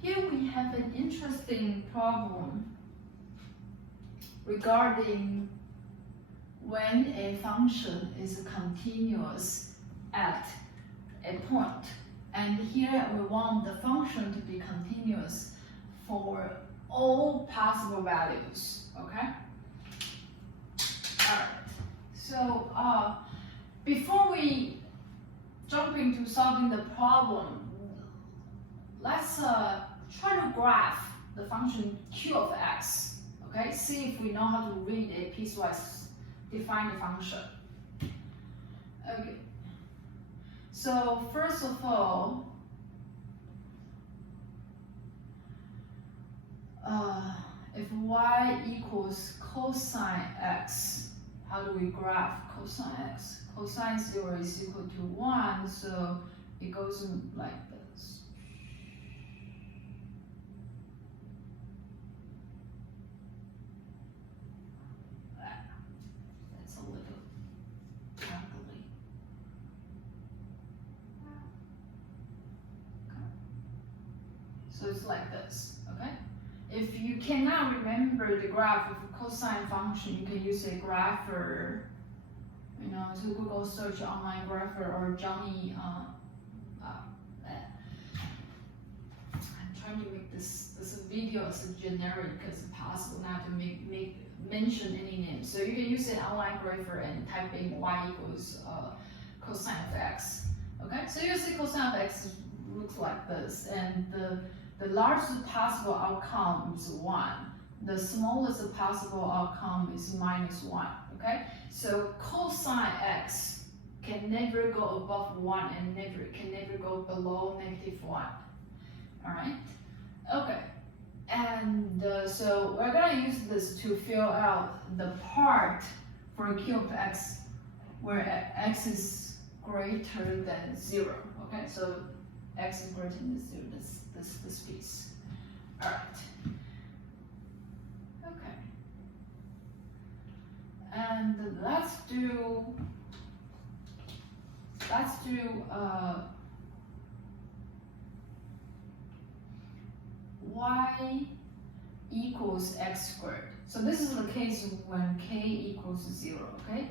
here we have an interesting problem regarding when a function is continuous at a point. And here we want the function to be continuous for all possible values, okay? All right, so before we jump into solving the problem, let's try to graph the function q of x, okay? See if we know how to read a piecewise defined function. Okay, so first of all, if y equals cosine x, how do we graph cosine x? Cosine 0 is equal to 1, so it goes like this. That's a little ugly. Okay. So it's like this, okay? If you cannot remember the graph of a cosine function, you can use a grapher. You know, to Google search online grapher or Johnny. I'm trying to make this video as generic as possible, not to mention any names. So you can use an online grapher and type in y equals cosine of x. Okay, so you see cosine of x looks like this, and the largest possible outcome is 1. The smallest possible outcome is -1. Okay, so cosine x can never go above 1 and can never go below -1. All right. Okay. And so we're gonna use this to fill out the part for q of x where x is greater than 0. Okay, so x is greater than 0. This piece. All right. Okay. And let's do y equals x squared. So this is the case when k equals 0, okay?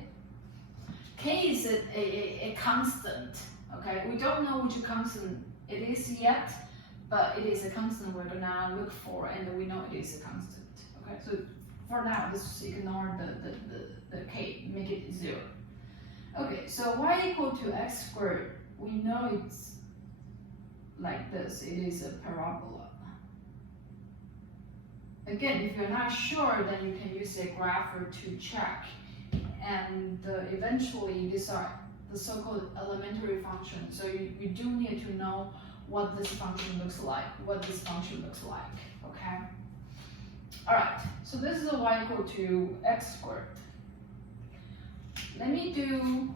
K is a constant, okay? We don't know which constant it is yet, but it is a constant we're gonna look for, and we know it is a constant, okay? So for now, let's just ignore the k, make it 0. Okay, so y equal to x squared, we know it's like this, it is a parabola. Again, if you're not sure, then you can use a grapher to check. And eventually, these are the so-called elementary functions. So you do need to know what this function looks like, okay? All right, so this is a y equal to x squared. Let me do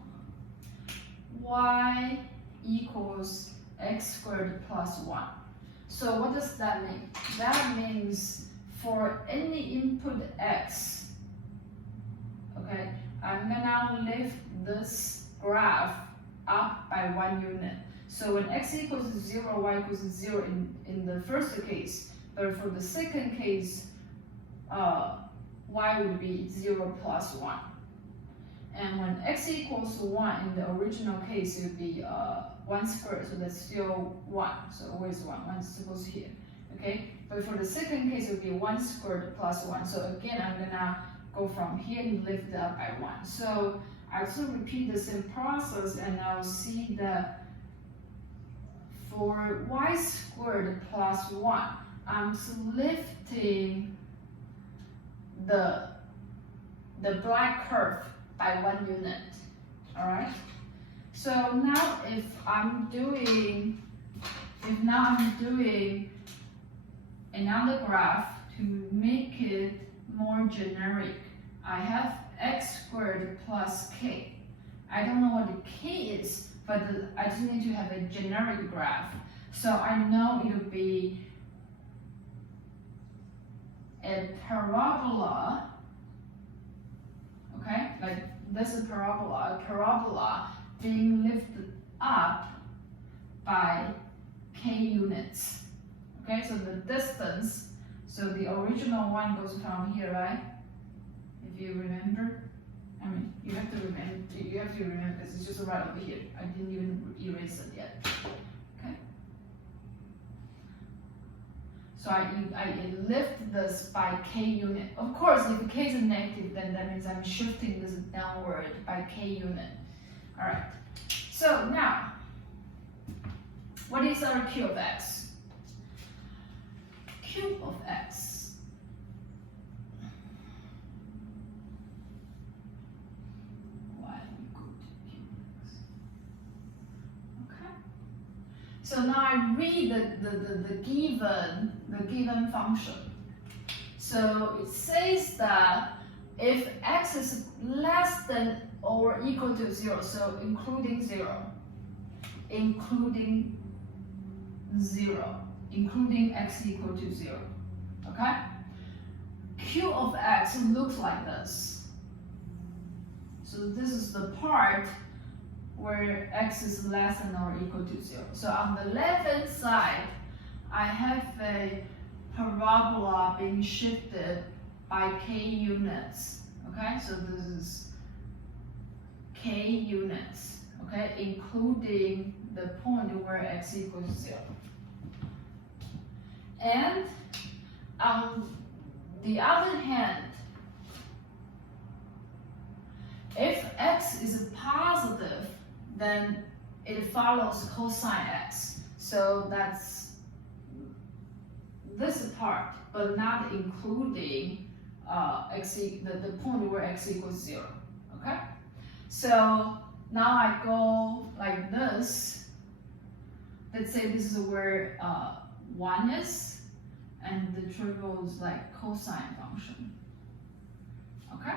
y equals x squared plus 1. So what does that mean? That means for any input x, okay, I'm gonna lift this graph up by 1 unit. So when x equals 0, y equals 0 in the first case, but for the second case, y would be 0 plus 1. And when x equals 1 in the original case, it would be 1 squared, so that's still 1. So always 1, 1 is supposed here, okay? But for the second case, it would be 1 squared plus 1. So again, I'm gonna go from here and lift it up by 1. So I'll also repeat the same process, and I'll see that for y squared plus 1, I'm lifting the black curve by 1 unit. All right. So now if I'm doing another graph to make it more generic, I have x squared plus k. I don't know what the k is, but I just need to have a generic graph. So I know it will be a parabola, okay? Like this is a parabola being lifted up by k units, Okay, so the distance, so the original one goes from here, right? If you remember, I mean, you have to remember because it's just right over here. I didn't even erase it yet. Okay. So I lift this by k unit. Of course, if k is negative, then that means I'm shifting this downward by k unit. All right. So now, what is our q of x? Q of x. Y equal to q of x. Okay. So now I read the given function. So it says that if x is less than or equal to 0, so including 0, including x equal to 0, okay? Q of x looks like this. So this is the part where x is less than or equal to 0. So on the left-hand side, I have a parabola being shifted by k units, okay? So this is k units, okay, including the point where x equals 0. And on the other hand, if x is positive, then it follows cosine x. So that's this part, but not including the point where x equals 0. Okay? So now I go like this. Let's say this is where 1 is, and the trivial is like cosine function. Okay?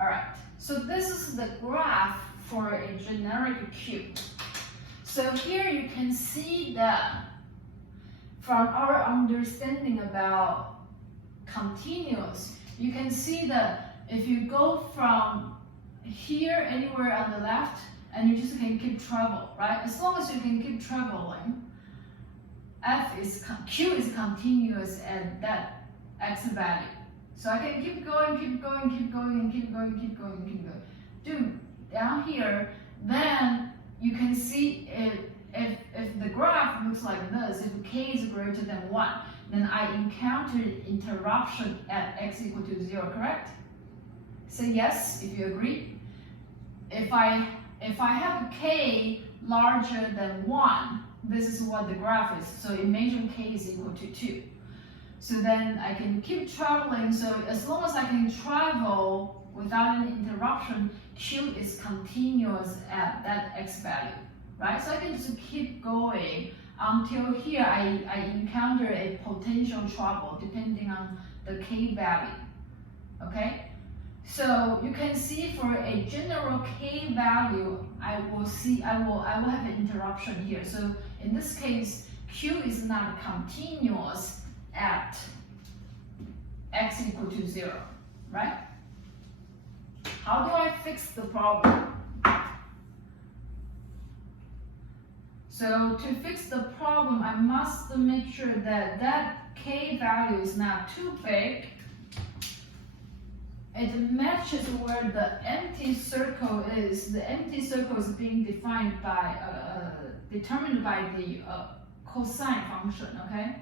All right. So this is the graph for a generic cube. So here you can see that from our understanding about continuous, you can see that if you go from here anywhere on the left, and you just can keep travel, right? As long as you can keep traveling, Q is continuous at that x value. So I can keep going, keep going, keep going, and keep going, keep going, keep going. Dude, down here, then you can see if the graph looks like this, if k is greater than 1, then I encountered interruption at x equal to 0, correct? Say yes if you agree. If I have k larger than 1, this is what the graph is. So imagine k is equal to 2. So then I can keep traveling. So as long as I can travel without any interruption, Q is continuous at that x value, right? So I can just keep going until here I encounter a potential trouble depending on the k value, okay? So you can see for a general k value, I will have an interruption here. So in this case, Q is not continuous at x equal to 0, right? How do I fix the problem? So to fix the problem, I must make sure that that k value is not too big. It matches where the empty circle is. The empty circle is being defined by, determined by the cosine function, okay?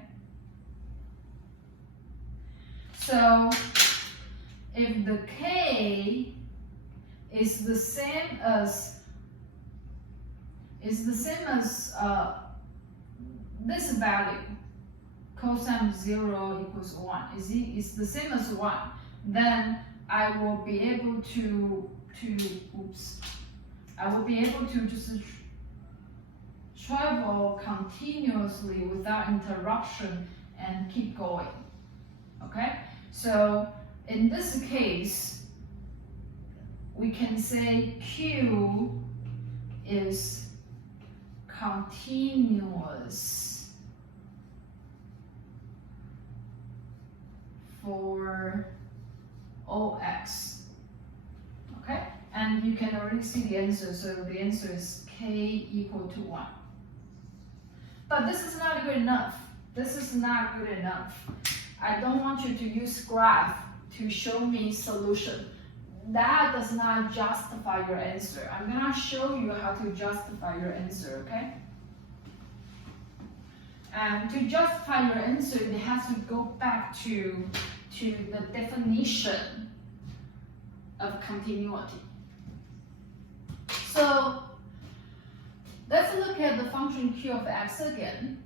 So if the k is the same as this value, cosine 0 equals 1, is the same as 1, then I will be able to just travel continuously without interruption and keep going. Okay? So in this case, we can say Q is continuous for OX. Okay? And you can already see the answer. So the answer is K equal to 1. But this is not good enough this is not good enough. I don't want you to use graph to show me solution. That does not justify your answer. I'm gonna show you how to justify your answer, okay? And to justify your answer, it has to go back to the definition of continuity. So let's look at the function q of x again.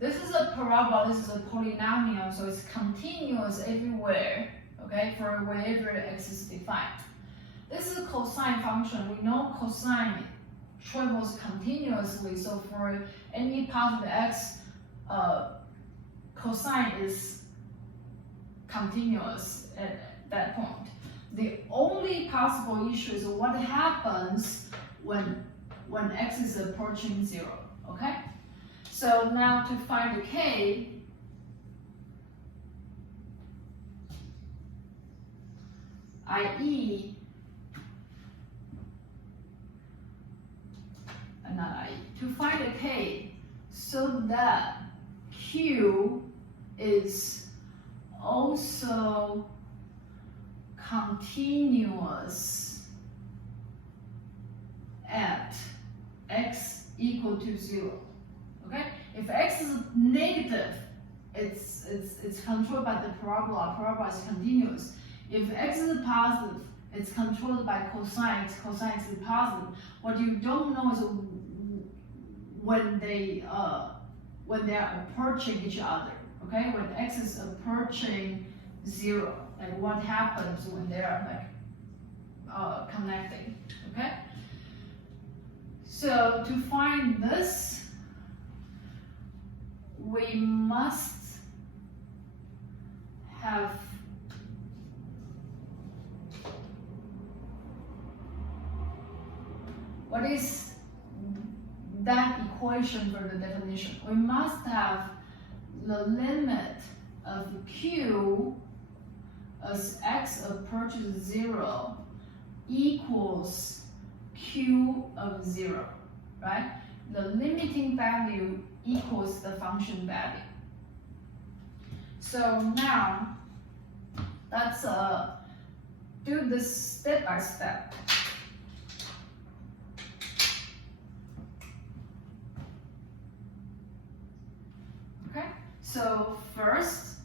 This is a parabola, this is a polynomial, so it's continuous everywhere, okay, for wherever x is defined. This is a cosine function. We know cosine travels continuously, so for any positive x, cosine is continuous at that point. The only possible issue is what happens when x is approaching 0, okay? So now to find the k, i.e., to find the k so that q is also continuous at x equal to 0. Okay? If x is negative, it's controlled by the parabola. Parabola is continuous. If x is positive, it's controlled by cosine. Cosine is positive. What you don't know is when they are approaching each other. Okay? When x is approaching 0, like what happens when they are like connecting. Okay? So to find this, we must have what is that equation for the definition? We must have the limit of q as x approaches 0 equals q of 0, right? The limiting value equals the function value. So now let's do this step by step. Okay, so first,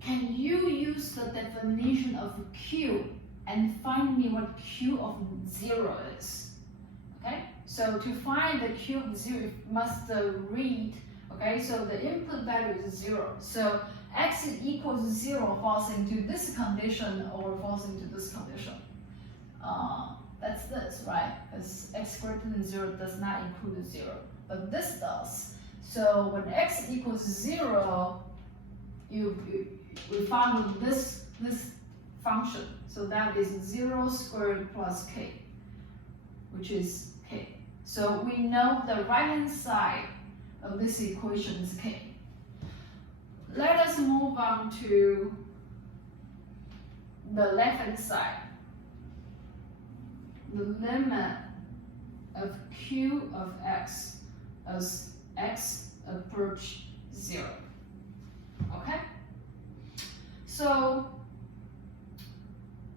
can you use the definition of q and find me what q of 0 is? Okay, so to find the q of 0, you must read, okay, so the input value is 0. So x equals 0 falls into this condition or falls into this condition. That's this, right? Because x greater than 0 does not include 0, but this does. So when x equals 0, we found this function. So that is 0 squared plus k, which is k. So we know the right-hand side of this equation is k. Let us move on to the left-hand side. The limit of q of x as x approach 0. Okay? So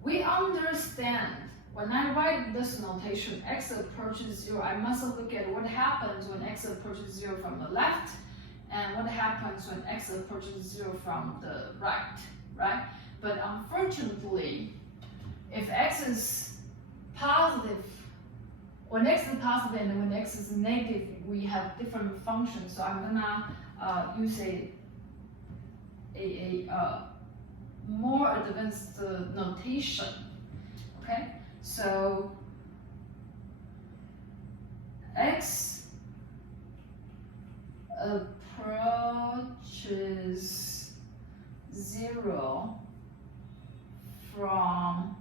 we understand when I write this notation, x approaches 0, I must look at what happens when x approaches 0 from the left and what happens when x approaches 0 from the right? But unfortunately, if x is positive, when x is positive and when x is negative, we have different functions. So I'm gonna use a more advanced notation. Okay, so x approaches 0 from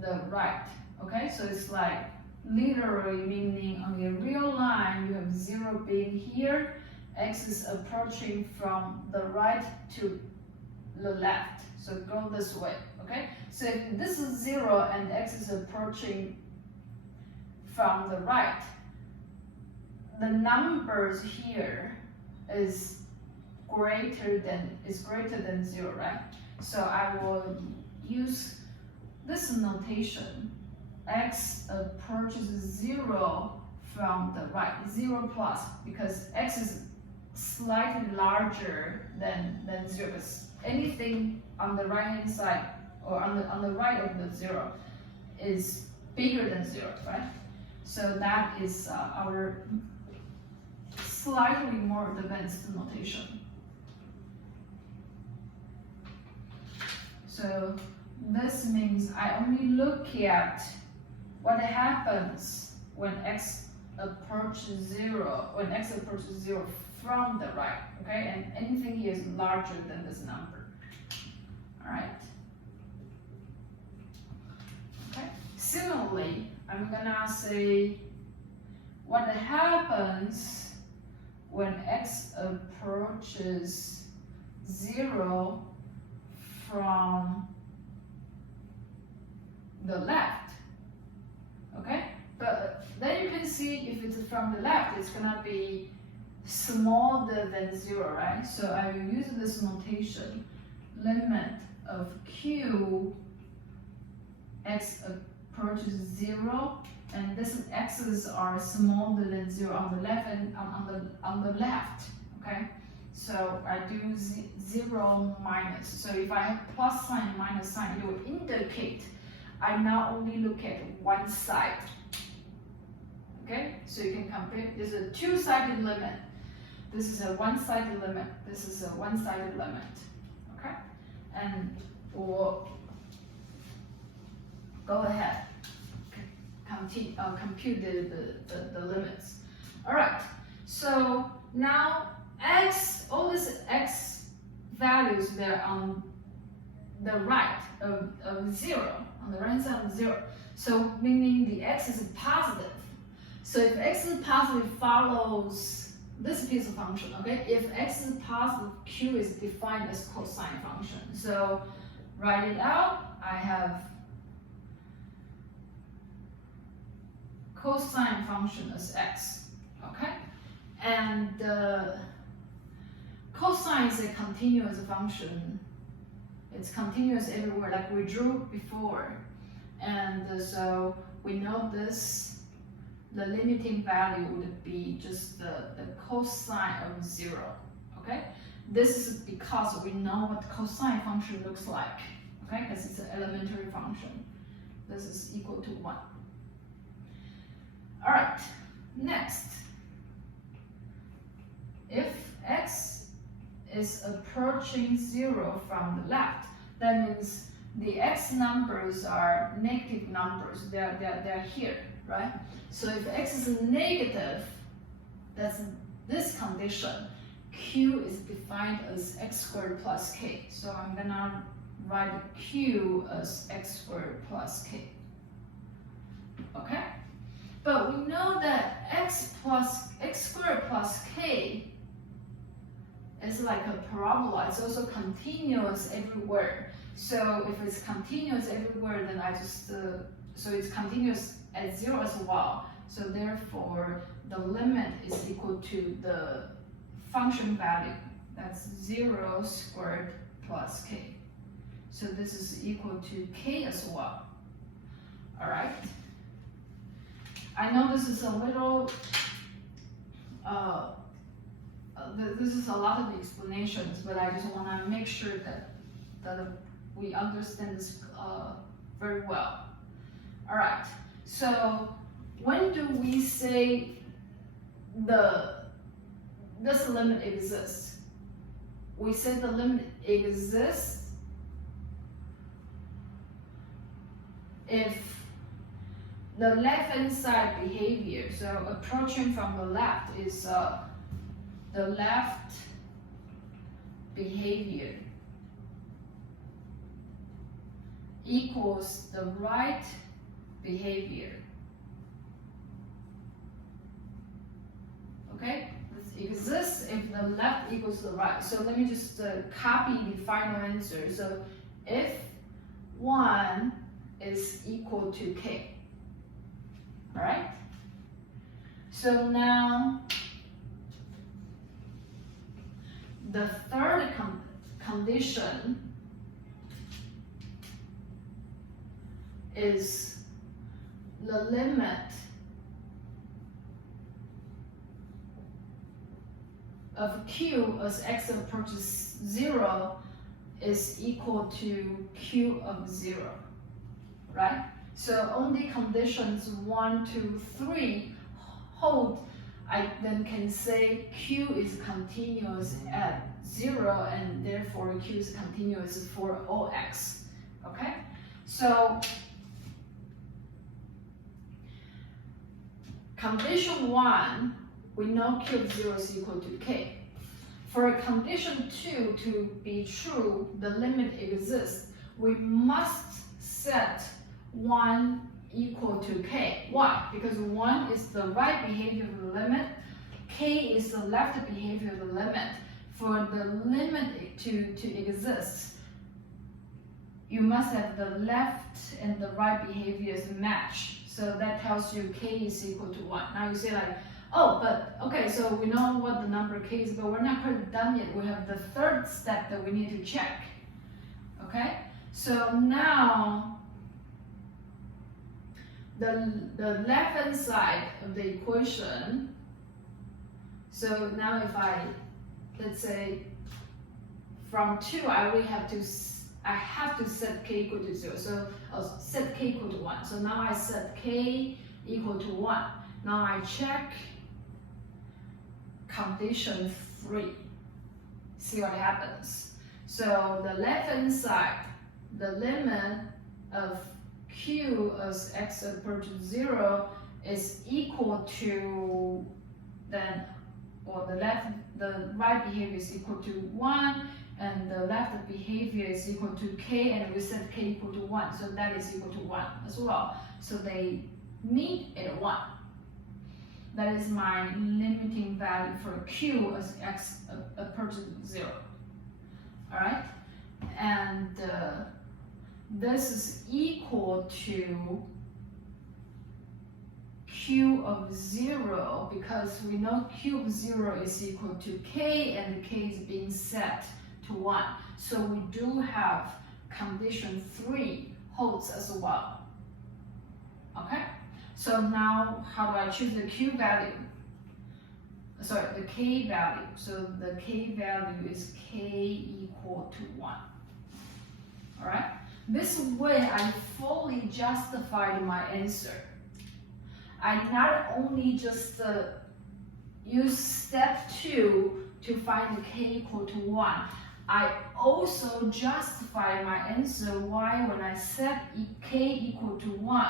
the right. Okay, so it's like literally meaning on the real line you have 0 being here, x is approaching from the right to the left. So go this way. Okay, so if this is 0 and x is approaching from the right, the numbers here is greater than 0, right? So I will use this notation. X approaches 0 from the right, 0 plus, because x is slightly larger than 0, because anything on the right hand side or on the right of the 0 is bigger than 0, right? So that is our slightly more advanced notation. So this means I only look at what happens when x approaches 0, from the right, okay? And anything here is larger than this number, all right? Okay. Similarly, I'm gonna say what happens when x approaches 0 from the left, okay? But then you can see if it's from the left, it's gonna be smaller than 0, right? So I will use this notation, limit of q x approaches 0, and this x's are smaller than 0 on the left and on the left, okay? So I do 0 minus. So if I have plus sign, minus sign, it will indicate I now only look at one side. Okay, so you can compare. This is a two-sided limit. This is a one-sided limit. This is a one-sided limit. Okay, and we'll go ahead, compute the limits. All right. So now all these x values, they're on the right of 0, on the right side of 0. So meaning the x is positive. So if x is positive, follows this piece of function, okay? If x is positive, q is defined as cosine function. So write it out. I have cosine function as x, okay? And cosine is a continuous function. It's continuous everywhere, like we drew before. And so we know this, the limiting value would be just the cosine of 0, okay? This is because we know what cosine function looks like, okay? Because it's an elementary function. This is equal to 1. All right, next. If x is approaching 0 from the left, that means the x numbers are negative numbers. They're here, right? So if x is negative, that's this condition. Q is defined as x squared plus k. So I'm gonna write q as x squared plus k. Okay? But we know that x squared plus k is like a parabola. It's also continuous everywhere. So if it's continuous everywhere, then I just, so it's continuous at 0 as well. So therefore, the limit is equal to the function value. That's 0 squared plus k. So this is equal to k as well. All right. I know this is a little, this is a lot of explanations, but I just want to make sure that we understand this very well. All right. So when do we say this limit exists? We say the limit exists if the left-hand side behavior, so approaching from the left, is the left behavior equals the right behavior. Okay, this exists if the left equals the right. So let me just copy the final answer. So if 1 is equal to k, all right? So now the third condition is the limit of q as x approaches 0 is equal to q of 0, right? So only conditions 1, 2, 3 hold. I then can say q is continuous at 0 and therefore q is continuous for all x, okay? So condition 1, we know q of 0 is equal to k. For condition 2 to be true, the limit exists, we must set 1 equal to k. Why? Because 1 is the right behavior of the limit, k is the left behavior of the limit. For the limit to exist, you must have the left and the right behaviors match. So that tells you k is equal to 1. Now you say like, oh, but okay, so we know what the number k is, but we're not quite done yet. We have the third step that we need to check. Okay, so now the left hand side of the equation. So now if I, let's say from 2, I have to set k equal to 0. So I'll set k equal to 1. So now I set k equal to 1. Now I check condition 3. See what happens. So the left hand side, the limit of q as x approaches 0 is equal to, then, well, the right behavior is equal to 1, and the left behavior is equal to k, and we set k equal to 1, so that is equal to 1 as well. So they meet at 1. That is my limiting value for q as x approaches 0. Alright? And this is equal to q of 0 because we know q of 0 is equal to k and k is being set to 1. So we do have condition 3 holds as well. Okay? So now how do I choose the q value? Sorry, the k value. So the k value is k equal to 1. Alright? This way I fully justified my answer. I not only just use step 2 to find the k equal to 1, I also justify my answer why when I set k equal to 1,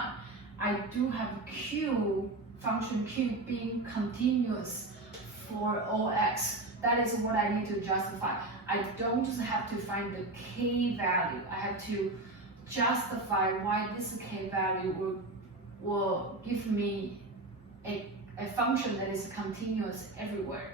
I do have q, function q being continuous for all x. That is what I need to justify. I don't just have to find the k value. I have to justify why this k value will give me a function that is continuous everywhere.